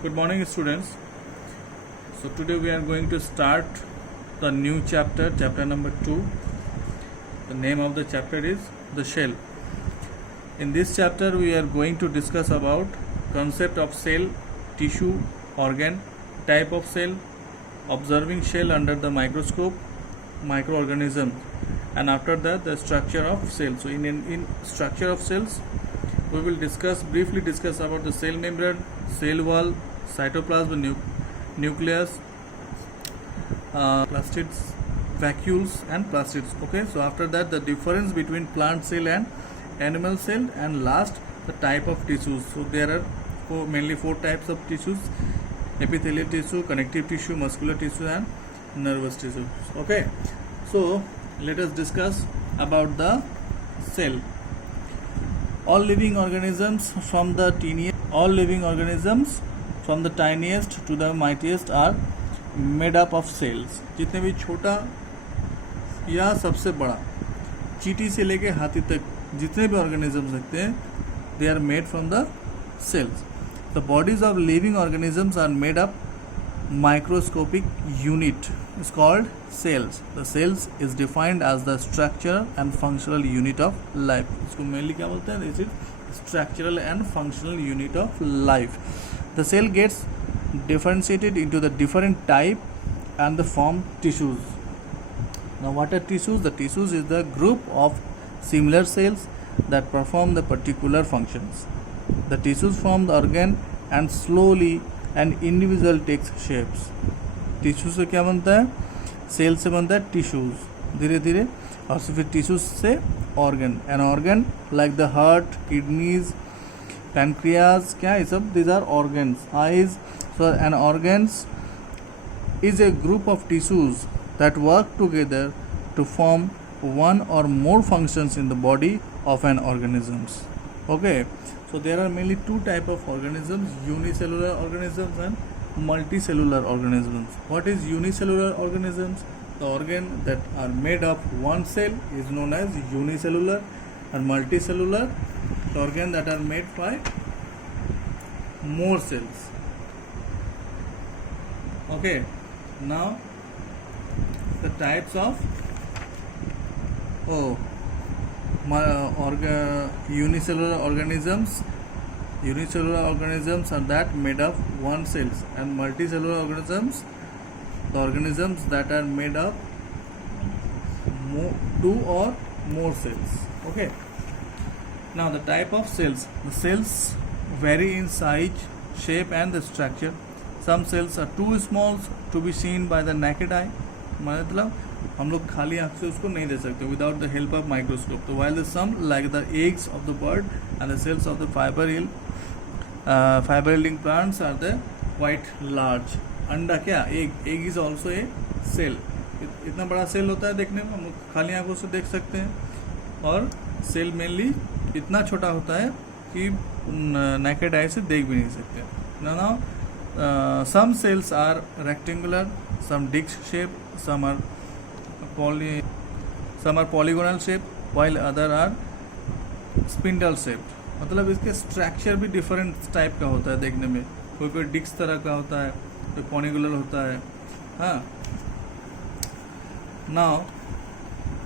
Good morning, students. So today we are going to start the new chapter, chapter number 2. The name of the chapter is the cell. In this chapter we are going to discuss about concept of cell, tissue, organ, type of cell, observing cell under the microscope, microorganisms, and after that the structure of cells. So in structure of cells we will briefly discuss about the cell membrane, cell wall, cytoplasm, nucleus, plastids, vacuoles and plastids. Okay, so after that the difference between plant cell and animal cell, and last the type of tissues. So there are mainly four types of tissues: epithelial tissue, connective tissue, muscular tissue and nervous tissue. Okay, so let us discuss about the cell. All living organisms from the tiniest to the mightiest are made up of cells. जितने भी छोटा या सबसे बड़ा, चींटी से लेके हाथी तक जितने भी ऑर्गेनिजम्स रखते हैं, they are made from the cells. The bodies of living organisms are made up microscopic unit is called cells. The cells is defined as the structural and functional unit of life. इसको mainly क्या बोलते हैं? This is structural and functional unit of life. The cell gets differentiated into the different type and the form tissues. Now what are tissues? The tissues is the group of similar cells that perform the particular functions. The tissues form the organ and slowly an individual takes shapes. Tissue से क्या बनता है? Cell से बनता है tissues धीरे धीरे, और फिर टिश्यूज से organ. An organ like the heart, kidneys, pancreas, क्या ये सब? These are organs. Eyes. So an organs is a group of tissues that work together to form one or more functions in the body of an organisms. Okay, so there are mainly two type of organisms: unicellular organisms and multicellular organisms. What is unicellular organisms? The organ that are made of one cell is known as unicellular, and multicellular the organ that are made by more cells. Okay, now the types of unicellular organisms. Unicellular organisms are that made of one cells, and multicellular organisms the organisms that are made of two or more cells. Okay, now the type of cells. The cells vary in size, shape and the structure. Some cells are too small to be seen by the naked eye. मतलब हम लोग खाली आँख से उसको नहीं देख सकते without the help of microscope. So while the some like the eggs of the bird and the cells of the fiber yielding plants are the quite large. अंडा क्या? egg is also a cell. इतना बड़ा cell होता है देखने में, हम लोग खाली आँखों से देख सकते हैं, और सेल मेनली इतना छोटा होता है कि naked eye से देख भी नहीं सकते. Now some cells are rectangular, some disc shape, some are polygonal shape, while other are spindle shaped. मतलब इसके स्ट्रक्चर भी डिफरेंट टाइप का होता है देखने में. कोई डिस्क तरह का होता है, कोई पॉलीगोनल होता है. हाँ, now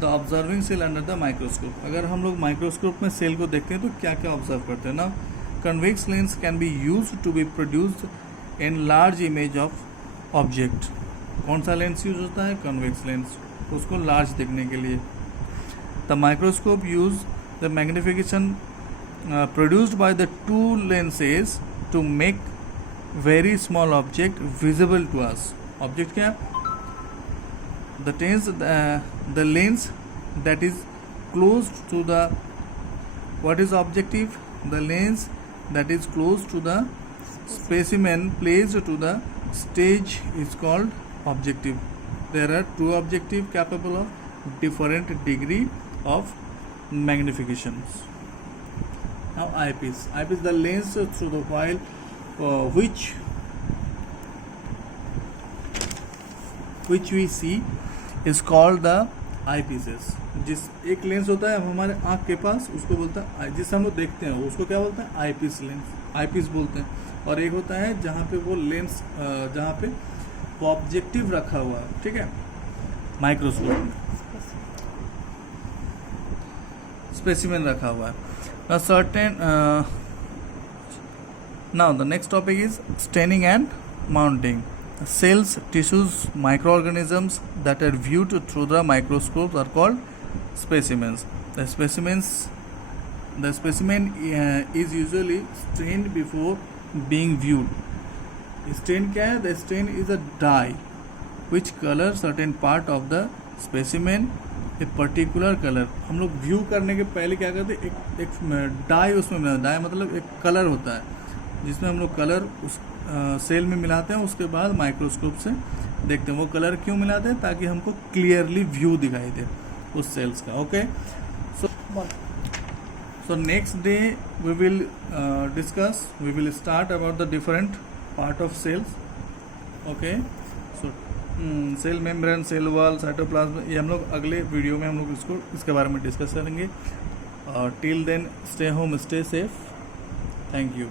the observing cell under the microscope. अगर हम लोग माइक्रोस्कोप में सेल को देखते हैं तो क्या क्या ऑब्जर्व करते हैं ना? Convex lens can be use to be produced in large image of object. कौन सा लेंस यूज होता है? कन्वेक्स लेंस, उसको लार्ज देखने के लिए. The microscope use the magnification produced by the two lenses to make very small object visible to us. Object क्या? The lens that is close to the, what is objective? The lens that is close to the specimen placed to the stage is called objective. There are two objective capable of different degree of magnifications. Now eyepiece. Eyepiece, the lens through the while which we see is called the eyepieces. जिस एक lens होता है हमारे आँख के पास, उसको बोलता है, जिससे हम लोग देखते हैं उसको क्या बोलते हैं? Eyepiece lens. आईपीस बोलते हैं, और एक होता है जहाँ पे वो लेंस, जहाँ पे वो ऑब्जेक्टिव रखा हुआ है, ठीक है, माइक्रोस्कोप में स्पेसिमेन रखा हुआ है। Now certain now the next topic is staining and mounting. Cells, tissues, microorganisms that are viewed through the microscope are called specimens. The specimen is usually stained before being viewed. Stain क्या है? The stain is a dye which colors certain part of the specimen a particular color. हम लोग view करने के पहले क्या करते हैं, एक डाई उसमें मिलाते, डाई मतलब एक कलर होता है जिसमें हम लोग कलर उस सेल में मिलाते हैं, उसके बाद माइक्रोस्कोप से देखते हैं। वो कलर क्यों मिलाते हैं? ताकि हमको क्लियरली व्यू दिखाई दे उस सेल्स का। Okay, so next day we will start about the different part of cells. Okay, so cell membrane, cell wall, cytoplasm, ये हम लोग अगले वीडियो में हम लोग इसके बारे में डिस्कस करेंगे। और till then stay home, stay safe, thank you.